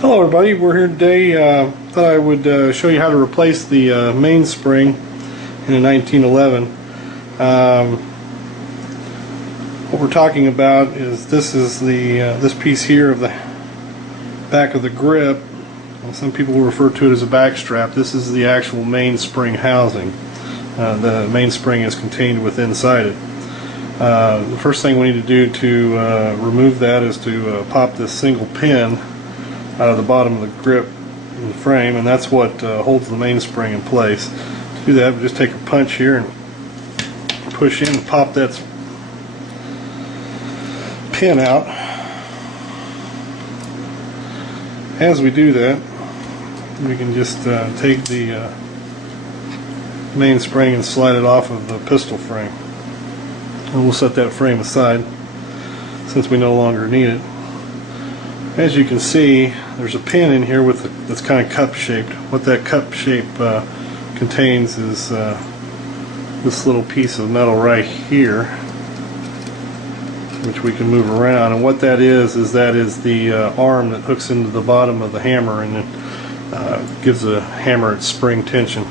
Hello everybody, we're here today. Thought I would show you how to replace the mainspring in a 1911. What we're talking about is this piece here of the back of the grip. Well, some people will refer to it as a back strap. This is the actual mainspring housing. The mainspring is contained within inside it. The first thing we need to do to remove that is to pop this single pin out of the bottom of the grip in the frame, and that's what holds the mainspring in place. To do that, we just take a punch here and push in and pop that pin out. As we do that, we can just take the mainspring and slide it off of the pistol frame. And we'll set that frame aside since we no longer need it. As you can see, there's a pin in here that's kind of cup shaped. What that cup shape contains is this little piece of metal right here, which we can move around. And what that is the arm that hooks into the bottom of the hammer and it gives the hammer its spring tension.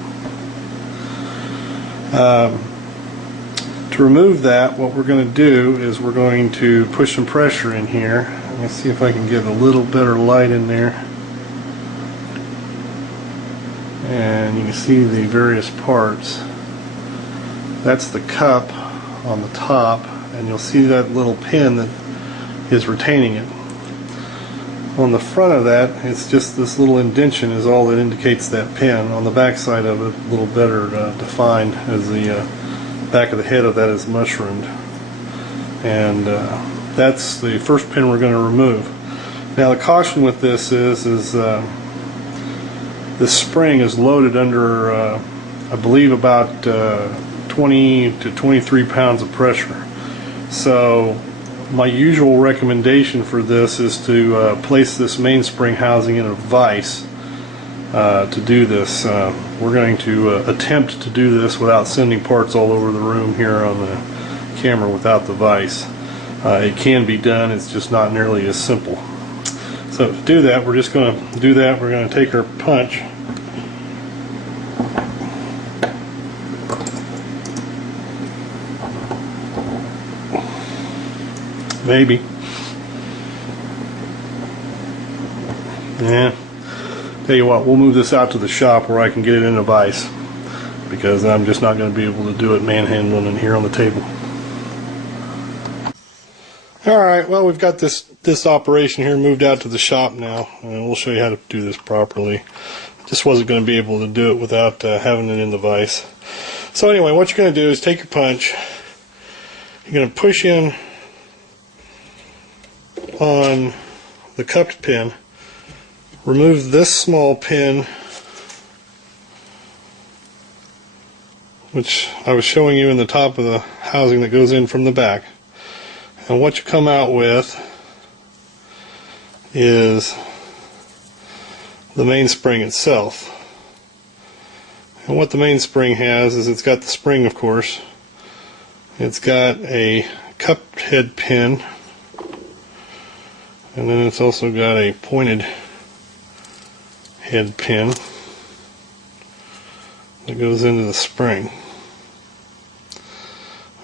To remove that, what we're going to do is we're going to push some pressure in here. Let's see if I can get a little better light in there. And you can see the various parts. That's the cup on the top, and you'll see that little pin that is retaining it. On the front of that, it's just this little indentation is all that indicates that pin. On the back side of it, a little better defined, as the back of the head of that is mushroomed. And that's the first pin we're going to remove. Now the caution with this is this spring is loaded under I believe about 20 to 23 pounds of pressure. So my usual recommendation for this is to place this mainspring housing in a vise to do this. We're going to attempt to do this without sending parts all over the room here on the camera without the vise. It can be done, it's just not nearly as simple. So to do that, we're just going to do that. We're going to take our punch, maybe, yeah. Tell you what, we'll move this out to the shop where I can get it in a vise, because I'm just not going to be able to do it manhandling it here on the table. Alright, well, we've got this operation here moved out to the shop now, and we'll show you how to do this properly. Just wasn't going to be able to do it without having it in the vise. So anyway, what you're going to do is take your punch, you're going to push in on the cupped pin, remove this small pin, which I was showing you in the top of the housing that goes in from the back. And what you come out with is the mainspring itself. And what the mainspring has is it's got the spring, of course. It's got a cup head pin, and then it's also got a pointed head pin that goes into the spring.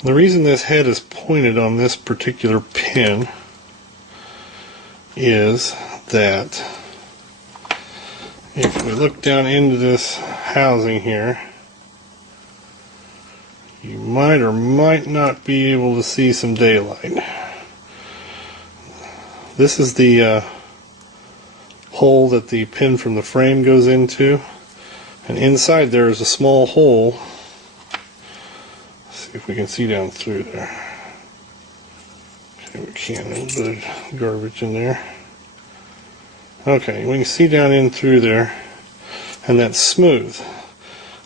The reason this head is pointed on this particular pin is that if we look down into this housing here, you might or might not be able to see some daylight. This is the hole that the pin from the frame goes into, and inside there is a small hole. If we can see down through there. Okay, we can. A little bit of garbage in there. Okay, we can see down in through there, and that's smooth.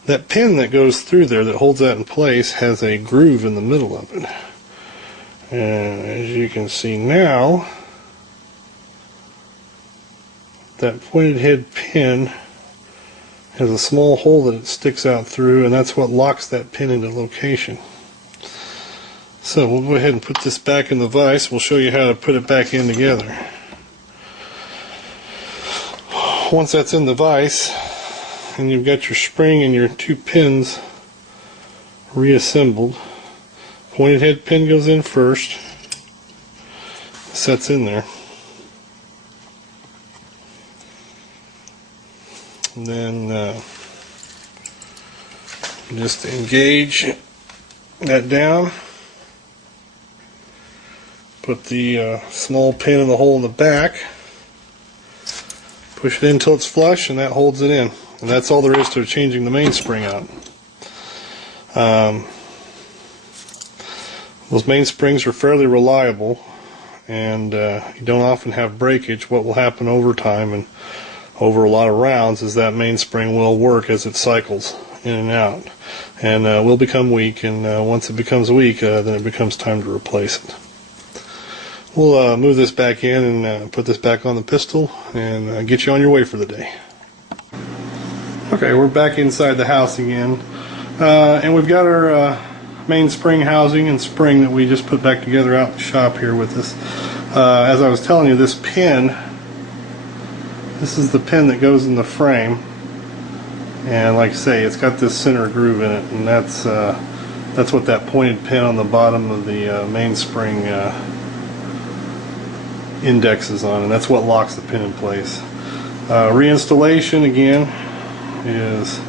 That pin that goes through there that holds that in place has a groove in the middle of it. And as you can see now, that pointed head pin has a small hole that it sticks out through, and that's what locks that pin into location. So we'll go ahead and put this back in the vise. We'll show you how to put it back in together. once that's in the vise and you've got your spring and your 2 pins reassembled, pointed head pin goes in first, sets in there, and then just engage that down, put the small pin in the hole in the back, push it in until it's flush, and that holds it in. And that's all there is to changing the mainspring out. Those mainsprings are fairly reliable, and you don't often have breakage. What will happen over time and over a lot of rounds is that mainspring will work as it cycles in and out, and will become weak, and once it becomes weak, then it becomes time to replace it. We'll move this back in and put this back on the pistol and get you on your way for the day. Okay, we're back inside the house again, and we've got our mainspring housing and spring that we just put back together out in the shop here with us. As I was telling you, this pin, this is the pin that goes in the frame, and like I say, it's got this center groove in it, and that's what that pointed pin on the bottom of the mainspring indexes on, and that's what locks the pin in place. Reinstallation again is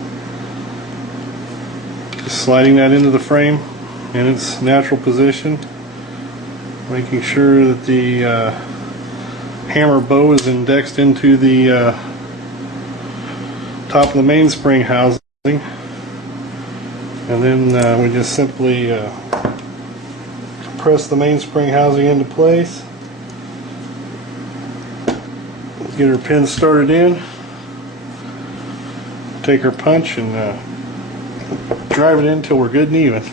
just sliding that into the frame in its natural position, making sure that the hammer bow is indexed into the top of the mainspring housing, and then we just simply press the mainspring housing into place. Get our pin started in, take our punch, and drive it in until we're good and even.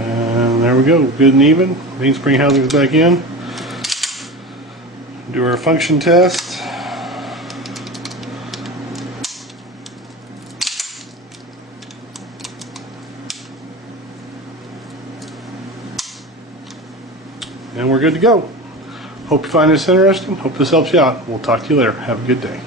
And there we go, good and even. Mainspring housing is back in. Do our function test. And we're good to go. Hope you find this interesting. Hope this helps you out. We'll talk to you later. Have a good day.